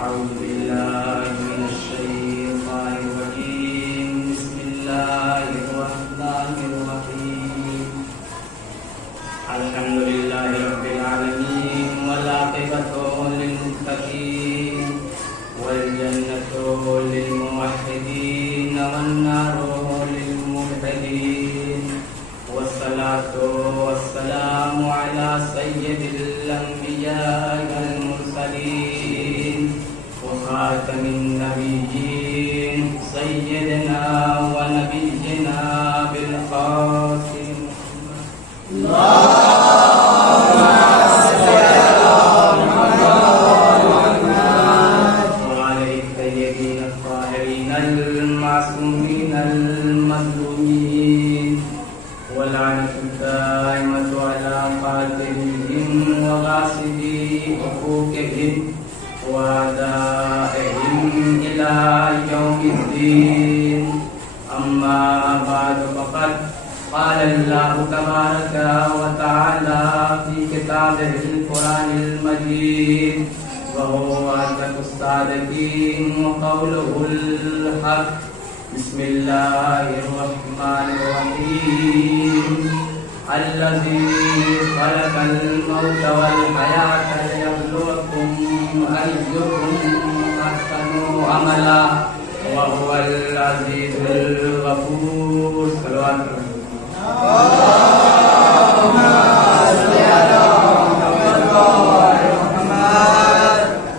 أعوذ بالله من الشيطان الرجيم بسم الله الرحمن الرحيم الحمد لله رب العالمين والعاقبة للمتقين والجنة للموحدين والنار للمبتدين والصلاة والسلام على سيد الأنبياء والمرسلين وخاتم النبيين سيدنا ونبينا بالقاسم وعلى الطيبين الطاهرين المعصومين المظلومين واللعنة الدائمة على قاتلهم وغاصبي حقوقهم وأعدائهم إلى يوم الدين أما بعد فقد قال الله تبارك وتعالى في كتابه القرآن المجيد وهو أصدق الصادقين وقوله الحق بسم الله الرحمن الرحيم الذي خلق الموت والحياة ليبلوكم أيكم أحسن عملا وهو العزيز الغفور صلوات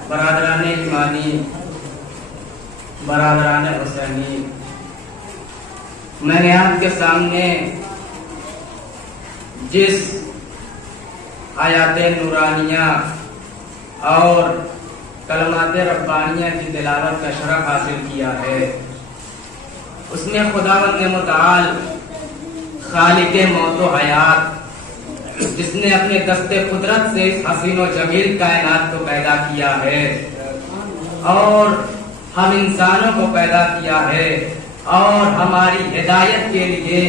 برادران ایمانی برادران حسینی، میں نے آپ کے سامنے جس آیات نورانیہ اور کلمات ربانیہ کی تلاوت کا شرف حاصل کیا ہے، اس میں خداوند متعال خالق موت و حیات، جس نے اپنے دست قدرت سے اس حسین و جمیل کائنات کو پیدا کیا ہے اور ہم انسانوں کو پیدا کیا ہے اور ہماری ہدایت کے لیے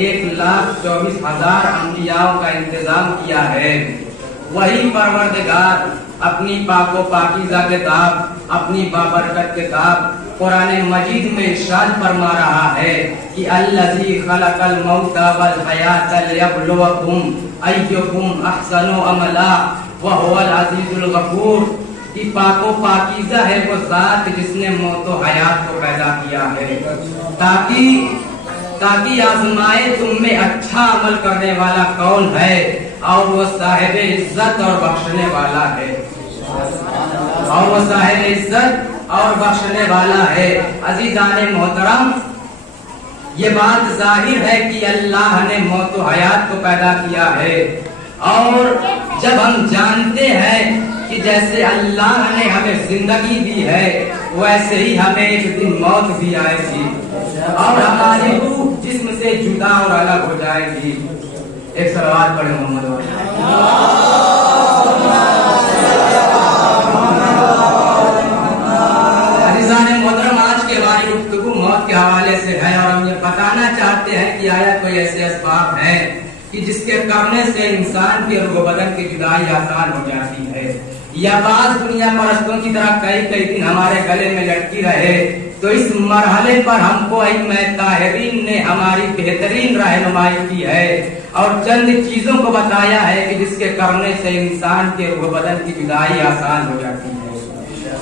1,24,000 انبیاء کا انتظام کیا ہے، وہی پروردگار اپنی پاک و پاکیزہ کتاب، اپنی بابرکت کتاب قرآن مجید میں ارشاد فرما رہا ہے کہ الذی خلق الموت والحیاۃ لیبلوکم ایکم احسن عملا وہو العزیز الغفور، کہ پاک و پاکیزہ ہے وہ ذات جس نے موت و حیات کو پیدا کیا ہے تاکہ آزمائے تم میں اچھا عمل کرنے والا کون ہے، اور وہ صاحب عزت اور بخشنے والا ہے، عزیزان محترم، یہ بات ظاہر ہے کہ اللہ نے موت و حیات کو پیدا کیا ہے، اور جب ہم جانتے ہیں کہ جیسے اللہ نے ہمیں زندگی دی ہے ویسے ہی ہمیں ایک دن موت بھی آئے گی اور ہماری روح جسم سے جدا اور الگ ہو جائے گی۔ ایک صلوات پڑھیں محمد عزیزان محترم، آج کی ہماری گفتگو موت کے حوالے سے ہے اور ہم یہ بتانا چاہتے ہیں کہ آیا کوئی ایسے اسباب ہیں کہ جس کے کرنے سے انسان کی روح و بدن کی جدائی آسان ہو جاتی ہے، یا بعض دنیا پرستوں کی طرح کئی دن ہمارے گلے میں لٹکی رہے، تو اس مرحلے پر ہم کو ائمہ طاہرین نے ہماری بہترین رہنمائی کی ہے اور چند چیزوں کو بتایا ہے کہ جس کے کرنے سے انسان کے روح و بدن کی جدائی آسان ہو جاتی ہے،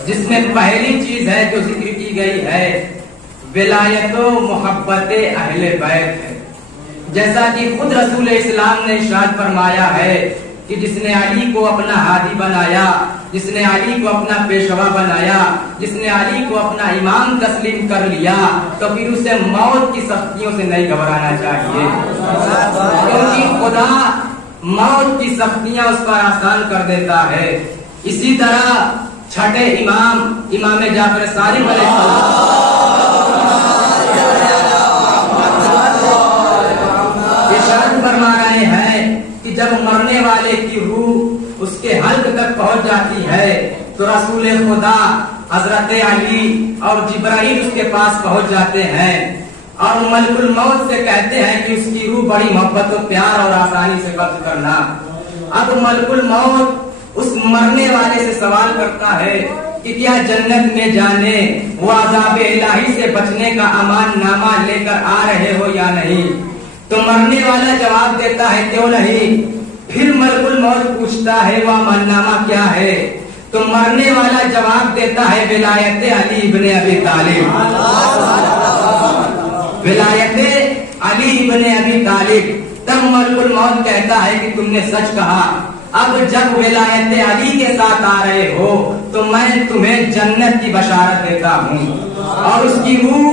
جس میں پہلی چیز ہے جو ذکر کی گئی ہے ولایت و محبت اہل بیت ہے، جیسا کہ خود رسول اسلام نے ارشاد فرمایا ہے کہ جس نے علی کو اپنا ہادی بنایا، جس نے علی کو اپنا پیشوا بنایا، جس نے علی کو اپنا امام تسلیم کر لیا، تو پھر اسے موت کی سختیوں سے نہیں گھبرانا چاہیے، کیونکہ خدا موت کی سختیاں اس پر آسان کر دیتا ہے۔ اسی طرح چھٹے امام جعفر صادق علیہ السلام ارشاد فرما رہے ہیں کہ جب مرنے والے کی روح اس کے حلق تک پہنچ جاتی ہے تو رسول خدا حضرت علی اور جبرائیل اس کے پاس پہنچ جاتے ہیں اور ملک الموت سے کہتے ہیں کہ اس کی روح بڑی محبت و پیار اور آسانی سے قبض کرنا۔ اب ملک الموت उस मरने वाले से सवाल करता है कि क्या जन्नत में जाने वो अज़ाब इलाही से बचने का अमान नामा लेकर आ रहे हो या नहीं। तो मरने वाला जवाब देता है क्यों नहीं। फिर मलकुल मौत पूछता है वह अमाननामा क्या है। तो मरने वाला जवाब देता है विलायत अली इब्ने अबी तालिब। विलायत अली इब्ने अबी तालिब। तब मलकुल मौत कहता है कि तुमने सच कहा। अब जब विलायत अली के साथ आ रहे हो तो मैं तुम्हें जन्नत की बशारत देता हूँ। और उसकी रूह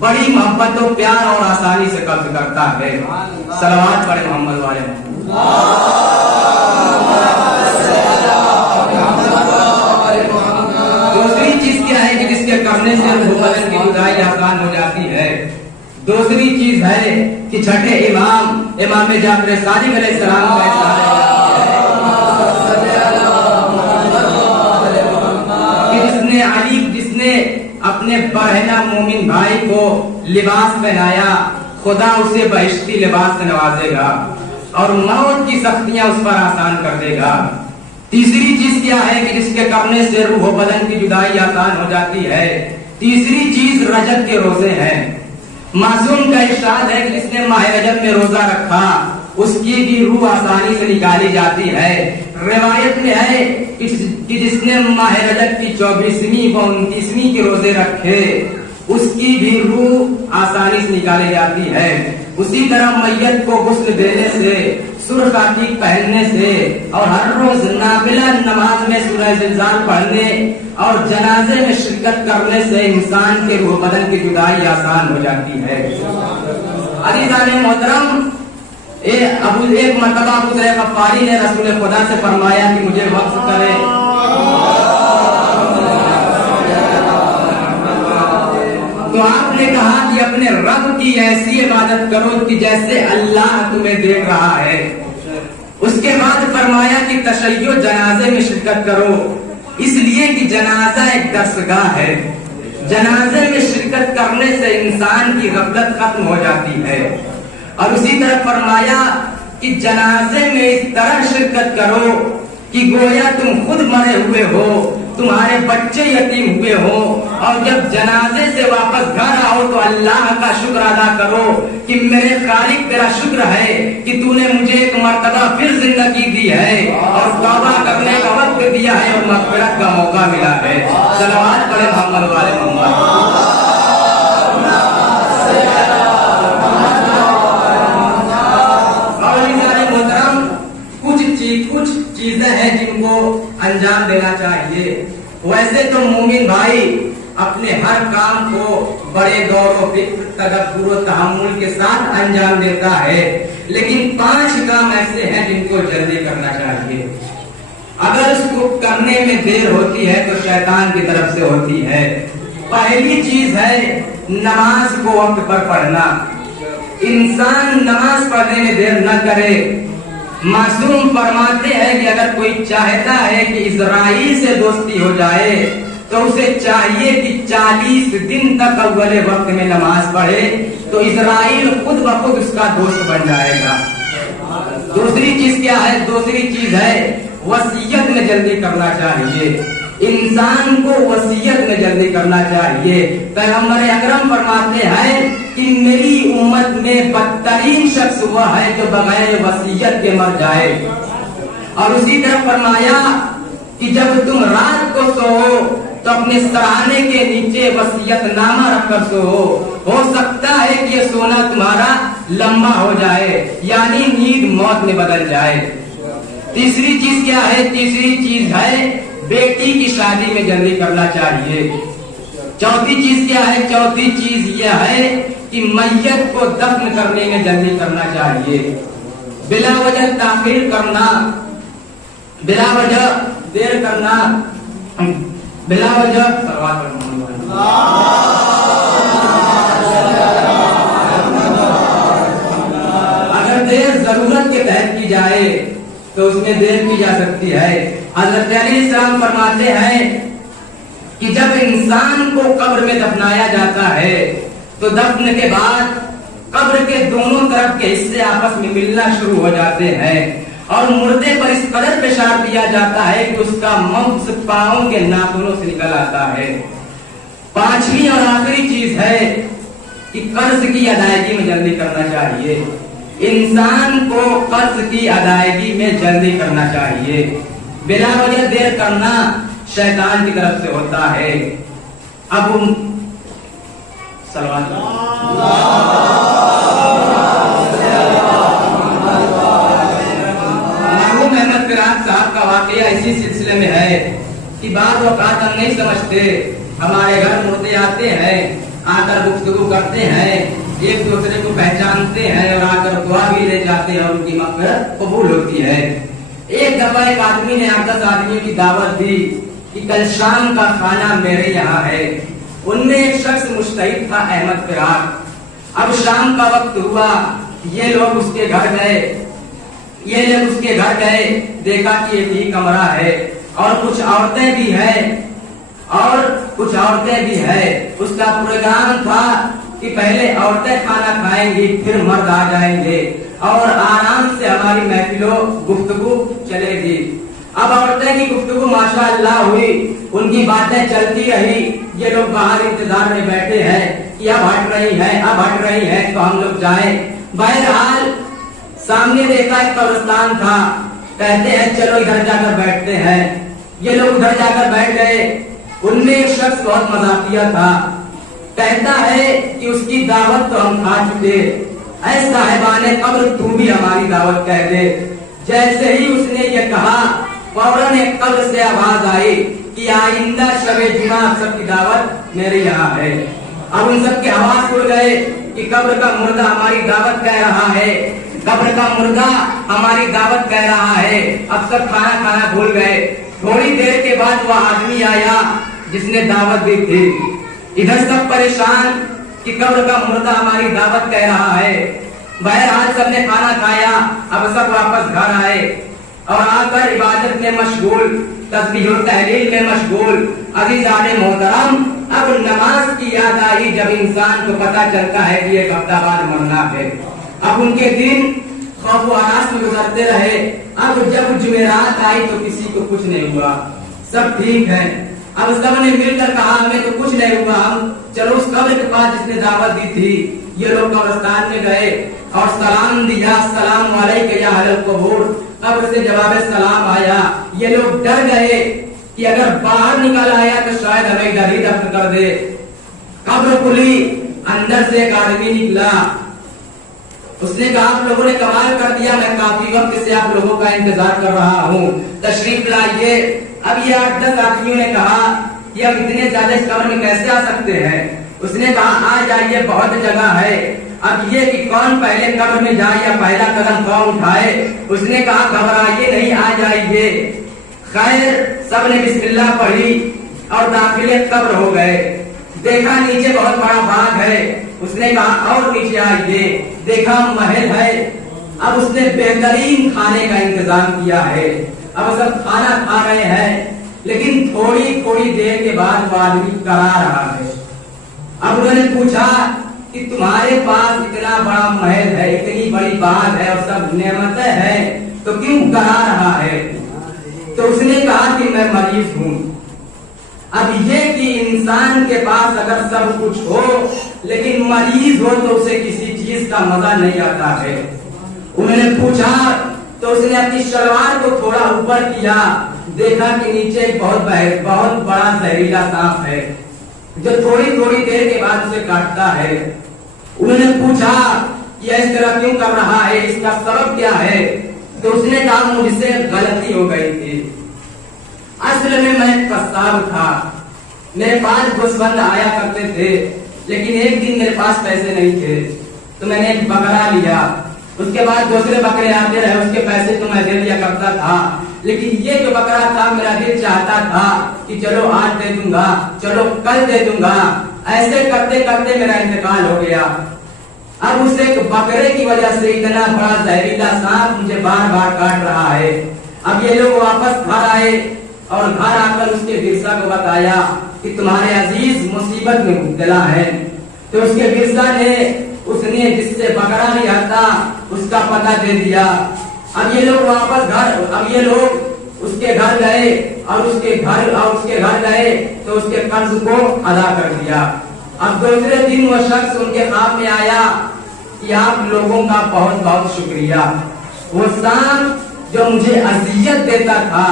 बड़ी मोहब्बत और प्यार और आसानी से कब्ज करता है। सलवात पढ़े मोहम्मद वाले। दूसरी चीज क्या है कि जिसके करने से बदन की जुदाई आसान हो जाती है। दूसरी चीज है कि छठे इमाम जाफर सादिक अलैहिस्सलाम का इरशाद है कि जिसने अपने बहना मोमिन भाई को लिबास पहनाया खुदा उसे बहिश्ती लिबास से नवाजेगा और मौत की सख्तियां उस पर आसान कर देगा। तीसरी चीज क्या है कि जिसके करने से रूह बदन की जुदाई आसान हो जाती है। तीसरी चीज रजब के रोजे हैं। मासूम का इरशाद है कि जिसने माह रजब में रोजा रखा उसकी भी रूह आसानी से निकाली जाती है। रिवायत में है कि जिसने माह रजब की 24वीं व 29वीं के रोजे रखे उसकी भी रूह आसानी से निकाली जाती है। उसी तरह मैयत को गुस्ल देने से, सुर्ख अकीक पहनने से और हर रोज नाफिला नमाज में सूरह ज़िलज़ाल पढ़ने और जनाजे में शिरकत करने से इंसान के रूह बदन की जुदाई आसान हो जाती है। अज़ीज़ान मोहतरम, एक मरतबा अबू ज़र ग़फ़ारी ने रसूल खुदा से फरमाया कि मुझे वक्फ करे। तो आपने कहा कि अपने रब की ऐसी इबादत करो कि जैसे अल्लाह तुम्हें देख रहा है। उसके बाद फरमाया कि तशय्यो जनाजे में शिरकत करो, इसलिए कि जनाजा एक दरसगाह है। जनाजे में शिरकत करने से इंसान की गफलत खत्म हो जाती है। और उसी तरह फरमाया कि जनाजे में इस तरह शिरकत करो कि गोया तुम खुद मरे हुए हो, तुम्हारे बच्चे यतीम हुए हो और जब जनाजे से वापस घर आओ तो अल्लाह का शुक्र अदा करो कि मेरे खालिक तेरा शुक्र है कि तूने मुझे एक मर्तबा फिर जिंदगी दी है और तौबा करने का वक्त दिया है और मग़फ़िरत का मौका मिला है। सलावत पढ़े मोहम्मद वाले मोहम्मद। कुछ चीजें हैं जिनको अंजाम देना चाहिए। वैसे तो मोमिन भाई अपने हर काम को बड़े गौर व फिक्र, तदब्बुर व तहम्मुल के साथ अंजाम देता है, लेकिन 5 काम ऐसे हैं जिनको जल्दी करना चाहिए। अगर उसको करने में देर होती है तो शैतान की तरफ से होती है। पहली चीज है नमाज को वक्त पर पढ़ना। इंसान नमाज पढ़ने में देर न करे। मासूम फरमाते हैं कि अगर कोई चाहता है कि इजराइल से दोस्ती हो जाए तो उसे चाहिए कि 40 दिन तक अव्वले वक्त में नमाज पढ़े तो इजराइल खुद ब खुद उसका दोस्त बन जाएगा। दूसरी चीज क्या है? दूसरी चीज है वसीयत में जल्दी करना चाहिए। इंसान को वसीयत में जल्दी करना चाहिए। पैगंबर अकरम फरमाते हैं कि मेरी उम्मत में बदतरीन शख्स वह है जो बगैर वसीयत के मर जाए। और उसी तरह फरमाया कि जब तुम रात को सोओ तो अपने सराहने के नीचे वसीयत नामा रखकर सोओ। हो सकता है कि ये सोना तुम्हारा लंबा हो जाए, यानी नींद मौत में बदल जाए। तीसरी चीज क्या है? तीसरी चीज है बेटी की शादी में जल्दी करना चाहिए। चौथी चीज क्या है? चौथी चीज यह है कि मैयत को दफन करने में जल्दी करना चाहिए। बिला वजह ताखीर करना, बिला वजह देर करना, बिला वजह अगर देर जरूरत के तहत की जाए तो उसमें देर की जा सकती है। हज़रत अलैहिस्सलाम फरमाते हैं कि जब इंसान को कब्र में दफनाया जाता है तो दफन के बाद कब्र के दोनों तरफ के हिस्से आपस में मिलना शुरू हो जाते हैं اور مردے پر اس قدر فشار دیا جاتا ہے کہ اس کا مغز پاؤں کے ناخنوں سے نکل آتا ہے۔ پانچویں اور آخری چیز ہے کہ قرض کی ادائیگی میں جلدی کرنا چاہیے۔ انسان کو قرض کی ادائیگی میں جلدی کرنا چاہیے۔ بلا وجہ دیر کرنا شیطان کی طرف سے ہوتا ہے۔ اب صلوات مرحوم احمد فراق صاحب کا واقعہ اسی سلسلے میں ہے کہ بعض اوقات ہم نہیں سمجھتے، ہمارے گھر مردے آتے ہیں، آ کر گفتگو کرتے ہیں، ایک دوسرے کو پہچانتے ہیں اور آ کر دعا بھی لے جاتے ہیں اور ان کی مغفرت قبول ہوتی ہے۔ ایک دفعہ ایک آدمی نے 8-10 آدمیوں کی دعوت دی کہ کل شام کا کھانا میرے یہاں ہے۔ ان میں ایک شخص مجتہد تھا، احمد فراق۔ اب شام کا وقت ہوا، یہ لوگ اس کے گھر گئے، دیکھا کہ ایک ہی کمرہ ہے اور کچھ عورتیں بھی ہیں۔ اس کا پروگرام تھا کہ پہلے عورتیں کھانا کھائیں گی، پھر مرد آ جائیں گے اور آرام سے ہماری محفل و گفتگو چلے گی۔ اب عورتیں کی گفتگو ماشاءاللہ ہوئی، ان کی باتیں چلتی رہی، یہ لوگ باہر انتظار میں بیٹھے ہیں کہ اب ہٹ رہی ہے تو ہم لوگ جائیں۔ بہرحال سامنے دیکھا ایک قبرستان تھا، کہتے ہیں چلو ادھر جا کر بیٹھتے ہیں۔ یہ لوگ ادھر جا کر بیٹھ گئے۔ ان میں ایک شخص بہت مذاقیہ تھا، کہتا ہے کہ اس کی دعوت تو ہم کھا چکے، اے صاحبان قبر تو بھی ہماری دعوت کہہ دے۔ جیسے ہی اس نے یہ کہا، فوراً ایک قبر سے آواز آئی کہ آئندہ شب جمعہ سب کی دعوت میرے یہاں ہے۔ اب ان سب کے حواس کھل گئے کہ قبر کا مردہ ہماری دعوت کہہ رہا ہے، قبر کا مردہ ہماری دعوت کہہ رہا ہے۔ اب سب کھانا بھول گئے۔ تھوڑی دیر کے بعد وہ آدمی آیا جس نے دعوت دی تھی۔ ادھر سب پریشان کہ قبر کا مردہ ہماری دعوت کہہ رہا ہے۔ بہرحال سب نے کھانا کھایا، اب سب واپس گھر آئے اور آ کر عبادت میں مشغول، تسبیح و تحلیل میں مشغول۔ عزیزان محترم، اب نماز کی یاد آئی جب انسان کو پتہ چلتا ہے کہ ایک ہفتہ بعد مرنا ہے۔ اب ان کے دن خوف و ہراس میں گزرتے رہے۔ اب جب جمعرات آئی تو کسی کو کچھ نہیں ہوا، سب ٹھیک ہے۔ اب سب نے مل کر کہا ہمیں تو کچھ نہیں ہوا، ہم چلو اس قبر کے پاس جس نے دعوت دی تھی۔ یہ لوگ قبرستان میں گئے اور سلام دیا، السلام علیکم یا اہل القبور۔ قبر سے جواب سلام آیا۔ یہ لوگ ڈر گئے کہ اگر باہر نکل آیا تو شاید ہمیں ادھر ہی دفن کر دے۔ قبر کھلی، اندر سے ایک آدمی نکلا۔ اس نے کہا آپ لوگوں نے کمال کر دیا، میں کافی وقت سے آپ لوگوں کا انتظار کر رہا ہوں، تشریف لائیے۔ اب یہ 8-10 آدمیوں نے کہا کہ اب اتنے زیادہ اس قبر میں کیسے آ سکتے ہیں؟ اس نے کہا آ جائیے، بہت جگہ ہے۔ اب یہ کہ کون پہلے قبر میں جائے یا پہلا قدم کون اٹھائے؟ اس نے کہا گھبرائیے نہیں، آ جائیے۔ خیر سب نے بسم اللہ پڑھی اور داخل قبر ہو گئے۔ دیکھا نیچے بہت بڑا باغ ہے۔ اس نے کہا اور نیچے آئیے، دیکھا محل ہے۔ اب اس نے بہترین کھانے کا انتظام کیا ہے۔ اب سب کھانا کھا رہے ہیں، لیکن تھوڑی دیر کے بعد وہ آدمی کرا رہا ہے۔ اب انہوں نے پوچھا کہ تمہارے پاس اتنا بڑا محل ہے، اتنی بڑی بات ہے اور سب نعمتیں ہیں، تو کیوں کرا رہا ہے؟ تو اس نے کہا کہ میں مریض ہوں۔ اب یہ کہ انسان کے پاس اگر سب کچھ ہو لیکن مریض ہو تو اسے کسی چیز کا مزہ نہیں آتا ہے۔ انہوں نے پوچھا تو اس نے اپنی شلوار کو تھوڑا اوپر کیا، دیکھا کہ نیچے بہت بڑا زہریلا سانپ ہے جو تھوڑی دیر کے بعد اسے کاٹتا ہے۔ انہوں نے پوچھا کہ اس طرح کیوں کر رہا ہے، اس کا سبب کیا ہے؟ تو اس نے کہا مجھ سے غلطی ہو گئی تھی، اصل میں قصاب تھا، میرے پاس گوشت آیا کرتے تھے، لیکن ایک دن میرے پاس پیسے نہیں تھے تو میں نے ایک بکرا لیا، اس کے بعد دوسرے بکرے آتے رہے، اس کے پیسے تو میں دے دیا کرتا تھا، لیکن یہ جو بکرا تھا میرا دل چاہتا تھا کہ چلو آج دے دوں گا، چلو کل دے دوں گا، ایسے کرتے کرتے میرا انتقال ہو گیا۔ اب اس ایک بکرے کی وجہ سے اتنا بڑا زہریلا سانپ مجھے بار بار کاٹ رہا ہے۔ اب یہ لوگ واپس گھر آئے اور گھر آ کر اس کے ورثہ کو بتایا کہ تمہارے عزیز مصیبت میں مبتلا ہے۔ تو اس کے ورثہ نے جس سے بکرا لیا تھا اس کا پتہ دے دیا۔ اب یہ لوگ واپس گھر، اب یہ لوگ اس کے گھر گئے اور اس کے گھر گئے تو اس کے قرض کو ادا کر دیا۔ اب دوسرے دن وہ شخص ان کے خواب میں آیا کہ آپ لوگوں کا بہت بہت شکریہ، وہ سانپ جو مجھے اذیت دیتا تھا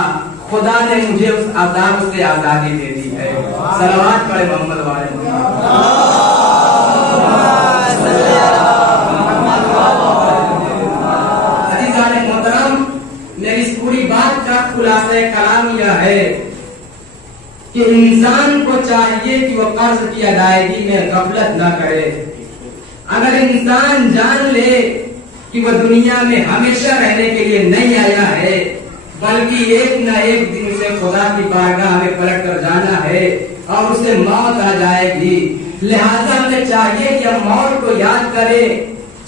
خدا نے مجھے اس عذاب سے آزادی دے دی ہے۔ صلوات پڑھے محمد والے محمد۔ عزیزان محترم، میری اس پوری بات کا خلاصہ کلام یہ ہے کہ انسان کو چاہیے کہ وہ قرض کی ادائیگی میں غفلت نہ کرے۔ اگر انسان جان لے کہ وہ دنیا میں ہمیشہ رہنے کے لیے نہیں آیا ہے بلکہ ایک نہ ایک دن اسے خدا کی بارگاہ میں پلٹ کر جانا ہے اور اسے موت آ جائے گی، لہذا ہمیں چاہیے کہ ہم موت کو یاد کریں۔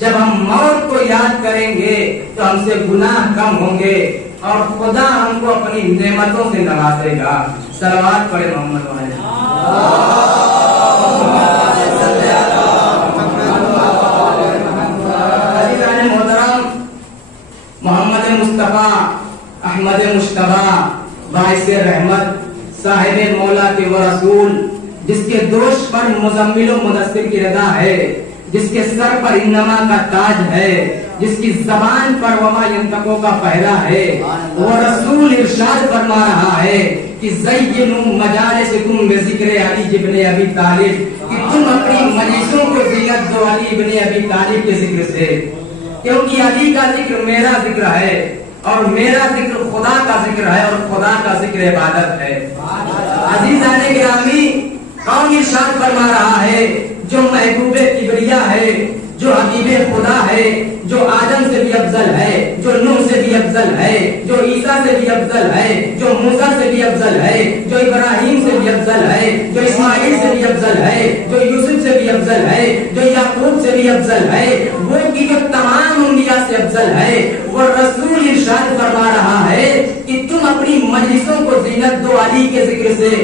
جب ہم موت کو یاد کریں گے تو ہم سے گناہ کم ہوں گے اور خدا ہم کو اپنی نعمتوں سے نوازے گا۔ صلوات پڑھے محمد والے۔ عزیزان محترم، محمد مصطفیٰ احمد مشتبہ باعث رحمت صاحب مولا کے وہ رسول جس کے دوش پر مزمل و مدثر کی رضا ہے، جس کے سر پر انما کا تاج ہے، جس کی زبان پر وما ینطقو کا پہلا ہے، وہ رسول ارشاد فرما رہا ہے کہ زینوا مجالسکم بذکر علی ابن ابی طالب، کہ تم اپنی مجلسوں کو زینت دو علی ابن ابی طالب کے ذکر سے، کیونکہ علی کا ذکر میرا ذکر ہے اور میرا ذکر خدا کا ذکر ہے اور خدا کا ذکر عبادت ہے۔ عزیزان گرامی، کون ارشاد فرما رہا ہے؟ جو محبوب کبریا ہے، جو حبیب خدا ہے، جو آدم سے بھی افضل ہے، جو نوح سے بھی افضل ہے، جو عیسیٰ سے بھی افضل ہے، جو موسیٰ سے بھی افضل ہے، جو ابراہیم سے بھی افضل ہے، جو اسماعیل سے بھی افضل ہے، جو یوسف سے بھی افضل ہے، جو یعقوب سے بھی افضل ہے، وہ کی جو تمام انبیاء سے افضل ہے، وہ رسول ارشاد فرما رہا ہے کہ تم اپنی مجلسوں کو زینت دو علی کے ذکر سے۔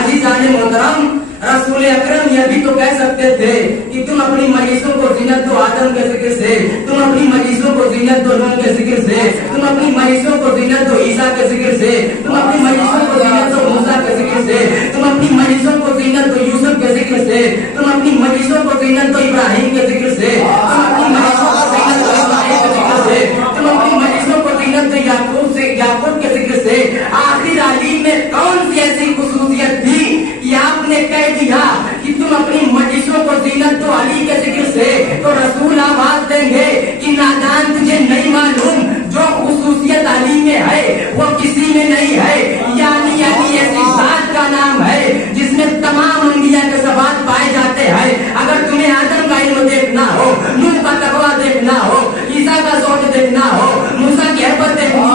عزیزان محترم، رسول اکرم یہ بھی تو کہہ سکتے تھے کہ تم اپنی مجلسوں کو زینت دو آدم کے ذکر سے، تم اپنی مجلسوں کو زینت دو نوح کے ذکر سے، تم اپنی مجلسوں کو زینت دو عیسیٰ کے ذکر سے، تم اپنی مجلسوں کو زینت دو موسیٰ کے ذکر سے، تم اپنی مجلسوں کو زینت دو یوسف کے ذکر سے، تم اپنی مجلسوں کو زینت دو ابراہیم کے ذکر سے، تم اپنی مجلسوں کو زینت دو اسماعیل کے ذکر سے، تم اپنی مجلسوں کو زینت دو یعقوب کے ذکر سے۔ آخر علی میں کون سی ایسی خصوصیت تھی کہ آپ نے کہہ دیا کہ تم اپنی مجلسوں کو زینت دو علی کے ذکر سے؟ تو رسول آواز دیں گے کہ نادان تجھے نہیں معلوم جو خصوصیت علی میں ہے وہ کسی میں نہیں ہے، یعنی علی ایسی ذات کا نام ہے جس میں تمام انبیاء کے صفات پائے جاتے ہیں۔ اگر تمہیں آدم کا علم دیکھنا ہو، نوح کا تقویٰ دیکھنا ہو، عیسیٰ کا زہد دیکھنا ہو، موسیٰ کی حکمت دیکھنی ہو،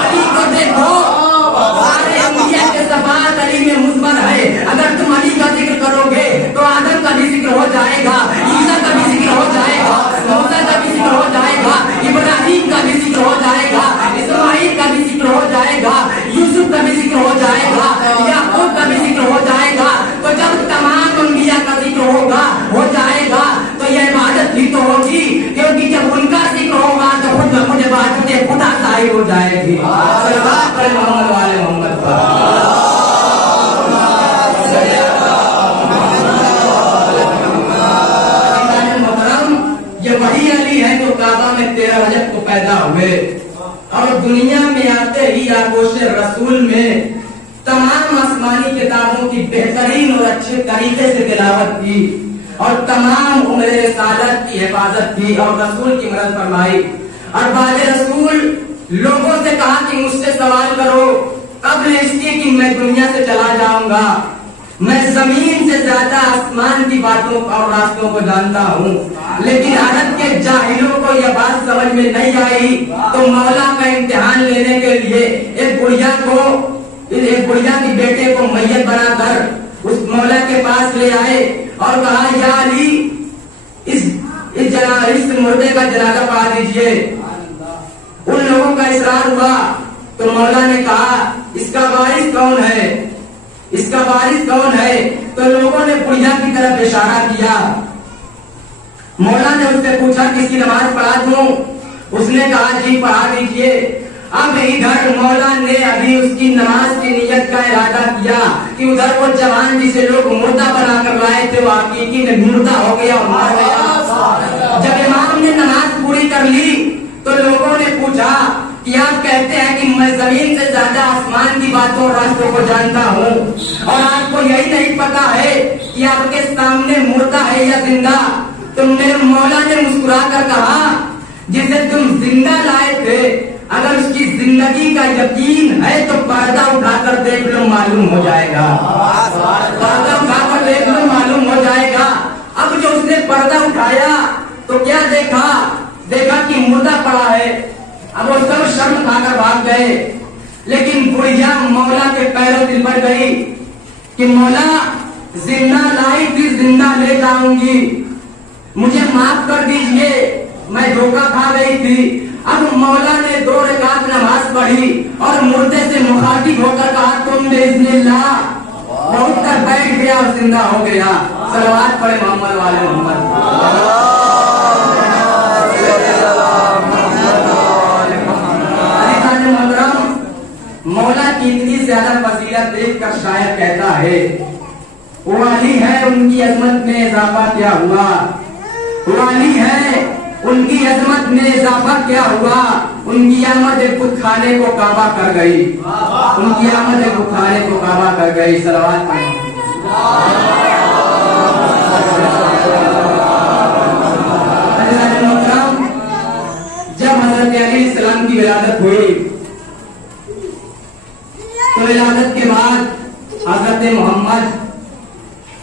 علی کو دیکھو، سارے انبیاء کے صفات علی میں مضمر ہے۔ اگر تم علی کا ذکر کرو گے تو آدم کا بھی ذکر ہو جائے گا، عیسیٰ کا بھی ذکر ہو جائے گا، موسیٰ کا بھی ذکر ہو جائے گا، ابراہیم کا بھی ذکر ہو جائے گا، اسماعیل کا بھی ذکر ہو جائے گا، یوسف کا بھی ذکر ہو جائے گا، یعقوب کا بھی ذکر ہو جائے گا۔ تو جب تمام انبیاء کا ذکر ہوگا ہو جائے گا تو یہ عبادت بھی تو ہوگی، کیونکہ جب ان کا ذکر ہوگا تو خود بخود عبادت خدا ظاہر ہو جائے گی۔ صلوات پڑھے محمد والے محمد پر۔ یہ وہی علی ہے جو کعبہ میں 13 رجب کو پیدا ہوئے اور دنیا میں آتے ہی آغوش رسول میں تمام آسمانی کتابوں کی بہترین اور اچھے طریقے سے تلاوت کی اور تمام عمر رسالت کی حفاظت کی اور رسول کی مدد فرمائی۔ اور بعد رسول لوگوں سے کہا کہ مجھ سے سوال کرو قبل اس کے کہ میں دنیا سے چلا جاؤں گا، میں زمین سے زیادہ آسمان کی باتوں اور راستوں کو جانتا ہوں۔ لیکن عرب کے جاہلوں کو یہ بات سمجھ میں نہیں آئی تو مولا کا امتحان لینے کے لیے ایک گڑیا کی بیٹے کو میت بنا کر اس مولا کے پاس لے آئے اور کہا یا علی اس مردے کا جنازہ پڑھا دیجئے۔ ان لوگوں کا اصرار ہوا تو مولا نے کہا اس کا وارث کون ہے، اس کا وارث کون ہے؟ تو لوگوں نے گڑیا کی طرف اشارہ کیا۔ मौला ने उससे पूछा किसकी नमाज पढ़ा दूं? उसने कहा जी पढ़ा दीजिए। अब इधर मौला ने अभी उसकी नमाज की नियत का इरादा किया कि उधर वो जवान जिसे लोग मुर्दा बनाकर लाए थे वो हकीकी में मुर्दा हो गया और मर गया। जब इमाम ने नमाज पूरी कर ली तो लोगों ने पूछा कि आप कहते हैं कि मैं जमीन से ज्यादा आसमान की बातों और रास्तों को जानता हूँ और आपको यही नहीं पता है कि आपके सामने मुर्दा है या जिंदा। तो मेरे मौला ने मुस्कुरा कर कहा जिसे तुम जिंदा लाए थे अगर उसकी जिंदगी का यकीन है तो पर्दा उठाकर देख लो मालूम हो जाएगा। पर्दा उठाकर देख लो मालूम हो जाएगा। अब जो उसने पर्दा उठाया तो क्या देखा? देखा कि मुर्दा पड़ा है। अब वो सब शर्म खाकर भाग गए, लेकिन बुढ़िया मौला के पैरों दिल पड़ गई कि मौला जिंदा लाई थी जिंदा ले जाऊंगी, मुझे माफ कर दीजिए, मैं धोखा खा गई थी। अब मौला ने 2 रकात नमाज पढ़ी और मुर्दे से मुखातिब होकर कहा तुम बिस्मिल्लाह, बहुत कर बैठ गया और जिंदा हो गया। सलवात पढ़े मोहम्मद वाले मोहम्मद। मौला की इतनी ज्यादा फजीलत देखकर शायर कहता है वाली है उनकी अजमत में इजाफा क्या हुआ, वाली है उनकी अजमत में इजाफा क्या हुआ। उनकी आमद खुद खाने को काबा कर गई, उनकी आमद खुद खाने को काबा कर गई। सलवात पढ़ें। जब हजरत अली सलाम की विलादत हुई तो विलादत के बाद हजरत मोहम्मद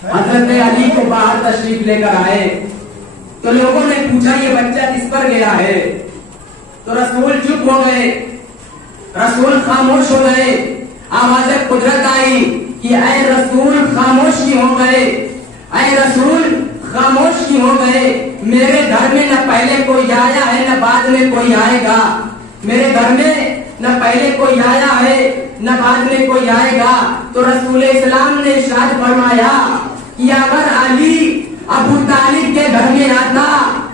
हजरत अली को बाहर तशरीफ लेकर आए तो लोगों ने पूछा ये बच्चा किस पर गया है? तो रसूल चुप हो गए, रसूल खामोश हो गए। आवाज़ कुदरत आई कि ऐ रसूल खामोश क्यों हो गए, ऐ रसूल खामोश क्यों हो गए? मेरे घर में न पहले कोई आया है न बाद में कोई आएगा, मेरे घर में न पहले कोई आया है न बाद में कोई आएगा। तो रसूल इस्लाम ने इरशाद फरमाया कि अगर अली अबू तालिब के घर में आता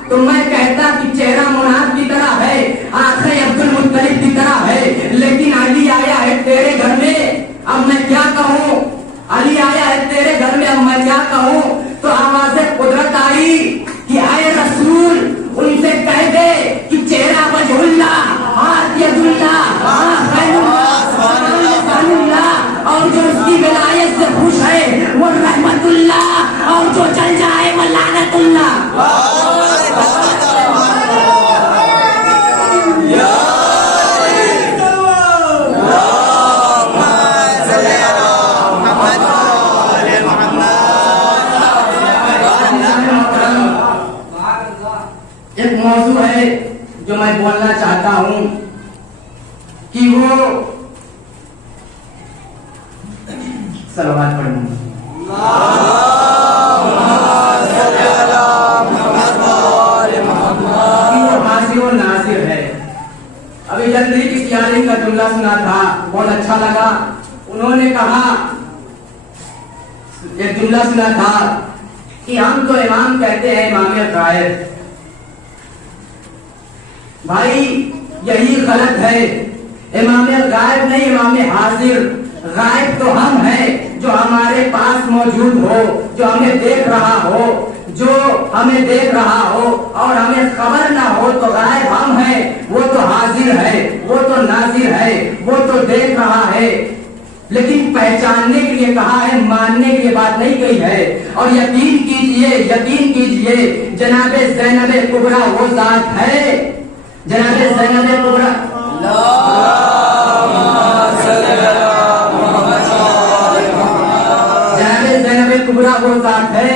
तो मैं कहता कि चेहरा मुनाफ की तरह है, आंखें अब्दुल मुत्तलिब की तरह है, लेकिन अली आया है तेरे घर में, अब मैं क्या कहूँ? अली आया है तेरे घर में, अब मैं क्या कहूँ? तो आवाज़ कुदरत आई कि आए रसूल उनसे कह दे कि चेहरा वजहुल्ला, हाथ यदुल्ला, और जो उसकी विलायत से खुश है वो रहमतुल्ला, और जो चल जाए वो लानतुल्ला। एक मौजू है जो मैं बोलना चाहता हूँ कि वो सलवात पढ़ूंगा। नासिर है। अभी जल्दी की सियारी का जुमला सुना था, बहुत अच्छा लगा। उन्होंने कहा एक जुमला सुना था कि हम तो इमाम कहते हैं इमाम गायब। भाई यही गलत है, इमाम गायब नहीं इमाम हाजिर। गायब तो हम हैं जो हमारे पास मौजूद हो, जो हमें देख रहा हो, जो हमें देख रहा हो और हमें खबर ना हो तो गायब हम हैं। वो तो हाजिर है, वो तो नाजिर है, वो तो देख रहा है। लेकिन पहचानने के लिए कहा है, मानने के लिए बात नहीं कही है। और यकीन कीजिए जनाबे ज़ैनब कुबरा वो जात है, जनाबे ज़ैनब कुबरा कुबरा वो जात है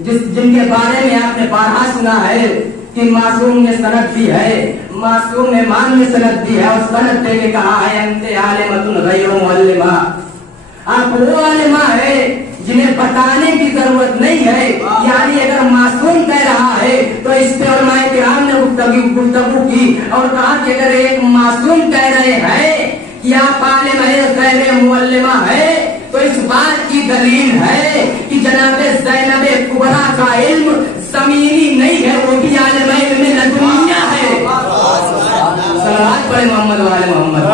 जिनके बारे में आपने बारहा सुना है कि मासूम ने सनद दी है, मासूम इमाम ने सनद दी है और सनद दे के कहा है अंते आलिमतुन गैरु मुअल्लिमा। आप वो आलिमा है जिन्हें बताने की जरूरत नहीं है। यानी अगर मासूम कह रहा है तो इस पे उलमाए किराम ने गुफ्तगू की और कहा कि अगर एक मासूम कह रहे हैं कि आप आलिम है गैर मुअल्लिमा है तो इस बात की दलील है कि जनाबे ज़ैनब कुबरा का इल्म जमीनी नहीं है, वो भी आलम में लदुनिया है। सलावत पढ़े मोहम्मद वाले मोहम्मद।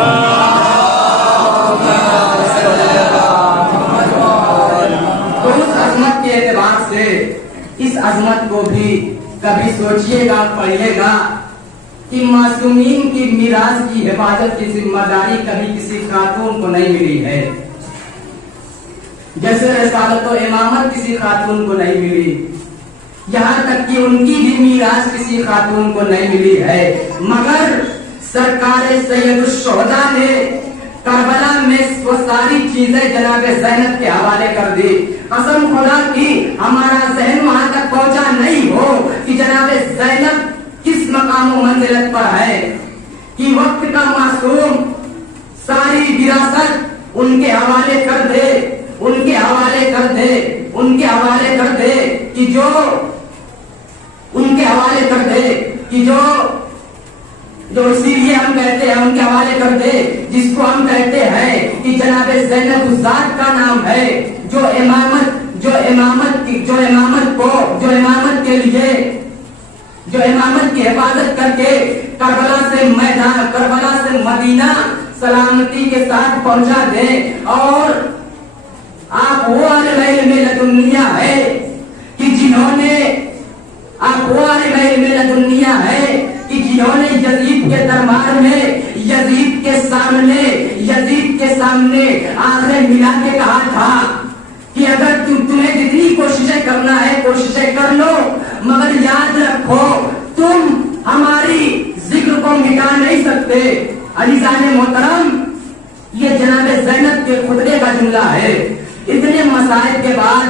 तो उस अजमत के एतबार से इस अजमत को भी कभी सोचिएगा, पढ़िएगा कि मासूमीन की मीरास की हिफाजत की जिम्मेदारी कभी किसी खातून को नहीं मिली है, जैसे रिसालत और इमामत किसी खातून को नहीं मिली, यहाँ तक कि उनकी भी मीरास किसी खातून को नहीं मिली है। मगर सरकार सैयदुश्शुहदा ने करबला में वो सारी चीजें जनाब ज़ैनब के हवाले कर दी। कसम खुदा की हमारा ज़हन वहां तक पहुंचा नहीं हो कि जनाब ज़ैनब किस मकाम व मंजिलत पर है कि वक्त का मासूम सारी विरासत उनके हवाले कर दे, उनके हवाले कर दे, उनके हवाले कर दे कि जो उनके हवाले कर दे कि जो इसीलिए हम कहते हैं उनके हवाले कर दे, जिसको हम कहते हैं कि जनाब ज़ैनब उस जात का नाम है जो इमामत की हिफाजत करके करबला से मदीना सलामती के साथ पहुंचा दे। और आप वो आलिम में लदुनिया है कि जिन्होंने यजीद के दरबार में यजीद के सामने आंखें मिला के कहा था कि अगर तुम्हें जितनी कोशिशें करना है कोशिशें कर लो, मगर याद रखो तुम हमारी जिक्र को मिटा नहीं सकते। अजीज़ान मोहतरम, ये जनाब ज़ैनब के खुतबे का जुमला है। इतने मसाइब के बाद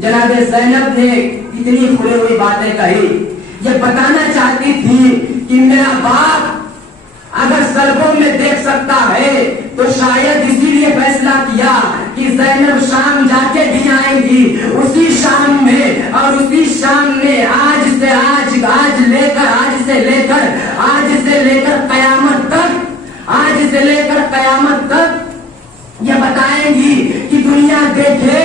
जनाब ज़ैनब ने इतनी खुली हुई बातें कही। ये बताना चाहती थी कि मेरा बाप अगर सलबों में देख सकता है तो शायद इसीलिए फैसला किया कि ज़ैनब शाम जाके भी आएंगी। उसी शाम में और उसी शाम में आज से लेकर कयामत तक ये बताएंगी कि दुनिया देखे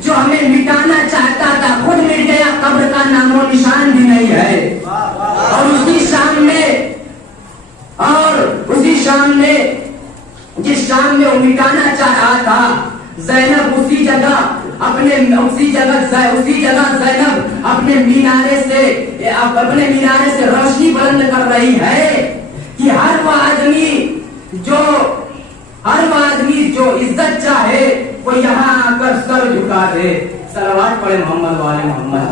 जो हमें मिटाना चाहता था खुद मिट गया, कब्र का नामो निशान भी नहीं है। और उसी शाम में जिस शाम में वो मिटाना चाह रहा था, ज़ैनब उसी जगह ज़ैनब अपने मीनारे से रोशनी बुलंद कर रही है कि हर वो आदमी जो इज्जत चाहे वो यहाँ आकर सर झुका दे। सलावत पढ़े मोहम्मद वाले मोहम्मद।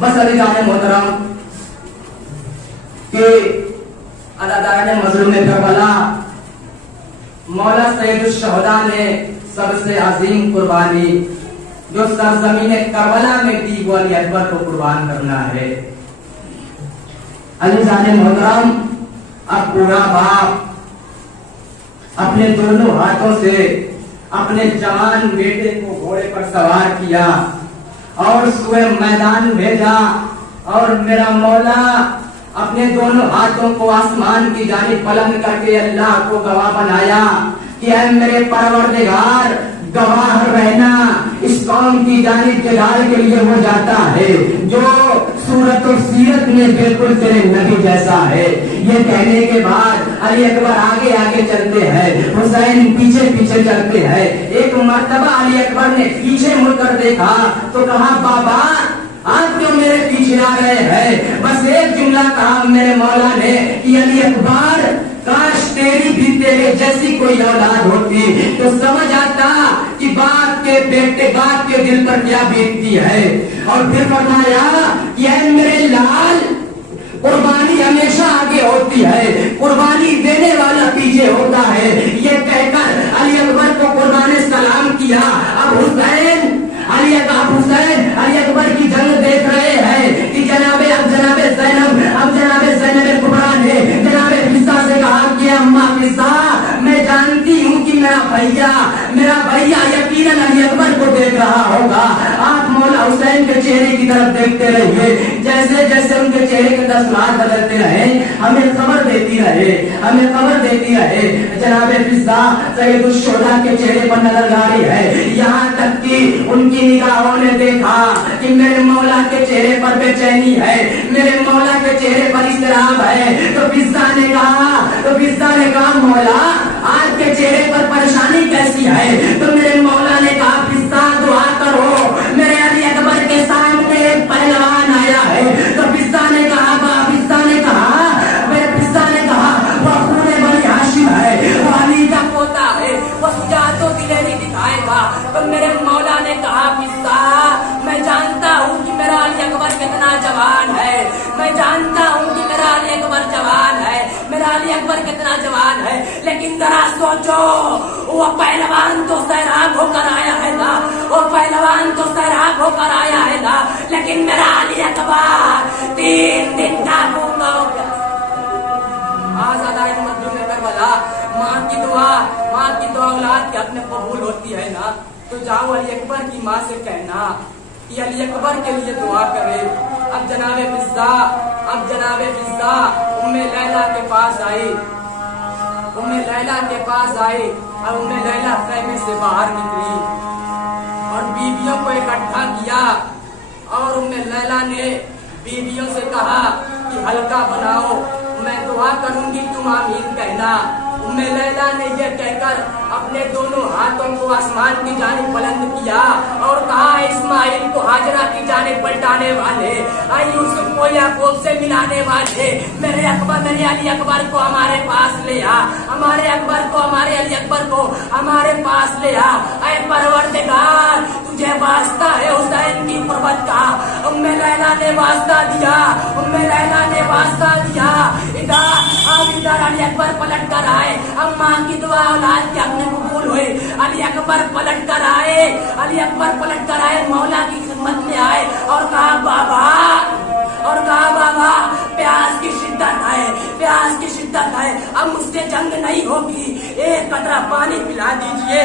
बस अज़ीज़ान मोहतरम के अदादारान मज़लूम करबला मौला सैयदुश्शुहदा ने सबसे अजीम कुर्बानी जो सरजमीन करबला में दी वो अली अकबर को कुर्बान करना है। अज़ीज़ान मोहतरम, अब पूरा बाप अपने दोनों हाथों से अपने जवान बेटे को घोड़े पर सवार किया और सुए मैदान भेजा और मेरा मौला अपने दोनों हाथों को आसमान की जानिब बुलंद करके अल्लाह को गवाह बनाया कि ऐ मेरे परवरदिगार गवाह रहना, इस कौम की जानिब जिहाद के लिए वो जाता है जो सूरत और सीरत में बिल्कुल तेरे नबी जैसा है। ये कहने के बाद अली अकबर आगे आगे चलते हैं, हुसैन पीछे पीछे चलते हैं। एक मर्तबा अली अकबर ने पीछे मुड़कर देखा तो कहा, बाबा आप क्यों मेरे पीछे आ गए हैं? बस एक जुमला कहा मेरे मौला ने कि अली अकबर काश तेरी भी तेरे जैसी कोई औलाद होती तो समझ आता कि बाप के दिल पर क्या बीतती है। और फिर फरमाया कि ऐ मेरे लाल, कुर्बानी हमेशा आगे होती है, कुर्बानी देने वाला पीछे होता है। ये कहकर अली अकबर को कुर्बान सलाम किया। अब हुसैन अली अकबर की जंग देख रहे हैं कि जनाबे ज़ैनब कुबरा ने जनाबे फिज़ा से कहा कि अम्मा फिज़ा, मैं जानती हूँ कि मेरा भैया यकीनन अली अकबर को देख रहा होगा। आप मौला हुसैन के चेहरे की तरफ देखते रहिए, जैसे जैसे उनके चेहरे के तस्वीर बदलते रहे, हमें खबर देती रहे, हमें खबर देती रहे। जनाब फिजा सैयदुश्शोहदा के चेहरे पर नजरगारी है, यहाँ तक कि उनकी निगाहों ने देखा कि मेरे मौला के चेहरे पर बेचैनी है, मेरे मौला के चेहरे पर इस्तराब है। तो फिजा ने कहा मौला आज के चेहरे पर परेशानी कैसी है? तो मेरे मौला ने कहा फिजा दुआ करो, मेरे अली अकबर के सामने एक पहलवान आया है। तो फिजा ने कहा वो खूने बनी हाशिम है, वो अली का पोता है, वो सुजातो दिलेरी दिखाएगा। तो मेरे मौला ने कहा फिजा मैं जानता हूँ कि मेरा अली अकबर कितना जवान है, मैं जानता हूँ कि मेरा अली अकबर जवान है, मेरा अली अकबर कितना जवान है, लेकिन जरा सोचो वो पहलवान तो सैराब होकर आया है ना, वो पहलवान तो सैराब होकर आया है ना, लेकिन मेरा अली अकबर 3 दिन का भूखा हो गया। आज़ादाए मजलूम करबला, माँ की दुआ औलाद के अपने कबूल होती है ना, तो जाओ अली अकबर की माँ से कहना कि अली अकबर के लिए दुआ करे। अब जनाबे फिजा उम्मे लैला के पास आई, और उम्मे लैला खैमे से बाहर निकली और बीवियों को इकट्ठा किया, और उम्मे लैला ने बीवियों से कहा कि हल्का बनाओ, मैं दुआ करूंगी तुम आमीन कहना। उम्मे लैला ने यह कहकर अपने दोनों हाथों को आसमान की जानिब बुलंद किया और कहा इस्माइल को हाजरा की जानिब पलटाने वाले, यूसुफ को याकूब से मिलाने वाले, मेरे अली अकबर को हमारे पास ले आ, हमारे अली अकबर को हमारे पास ले आ। ऐ परवरदिगार तुझे वास्ता है हुसैन की कुर्बत का। उम्मे लैला ने वास्ता दिया, इधर अली अकबर पलट कर आए, अम्मा की दुआ औलाद के अपने कबूल हुए। अली अकबर पलट कर आए, मौला की खिदमत में आए और कहा बाबा प्यास की शिद्दत है, अब मुझसे जंग नहीं होगी, एक कतरा पानी पिला दीजिए।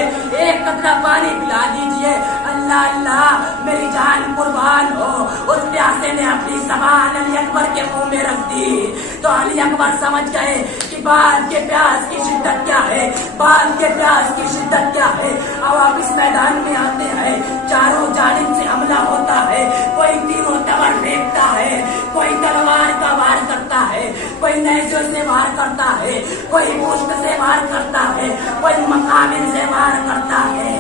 अल्लाह अल्लाह मेरी जान कुर्बान हो। उस प्यासे ने अपनी ज़बान अली अकबर के मुंह में रख दी, तो अली अकबर समझ गए कि बात के प्यास की शिद्दत क्या है। अब आप इस मैदान में आते हैं, चारों जानिब से हमला होता है, कोई तीरों तवर फेंकता है, कोई तलवार का वार करता है, कोई नेज़ों से वार करता है, कोई मुश्क से वार करता है, कोई मकाबिल से वार करता है।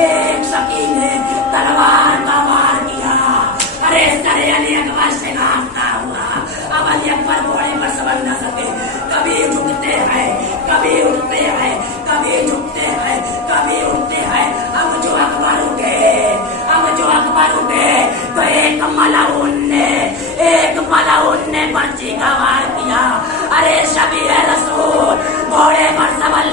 एक शकी ने तलवार का वार किया, अरे सरे अली अकबर से कांपता हुआ। अब अली अकबर घोड़े पर सवार न सके, कभी झुकते हैं, कभी उठते हैं, कभी झुकते हैं, कभी उठते हैं। अब जो अकबर उठे तो एक मलाउन ने पर्ची का वार किया, अरे शबीह रसूल घोड़े पर सवार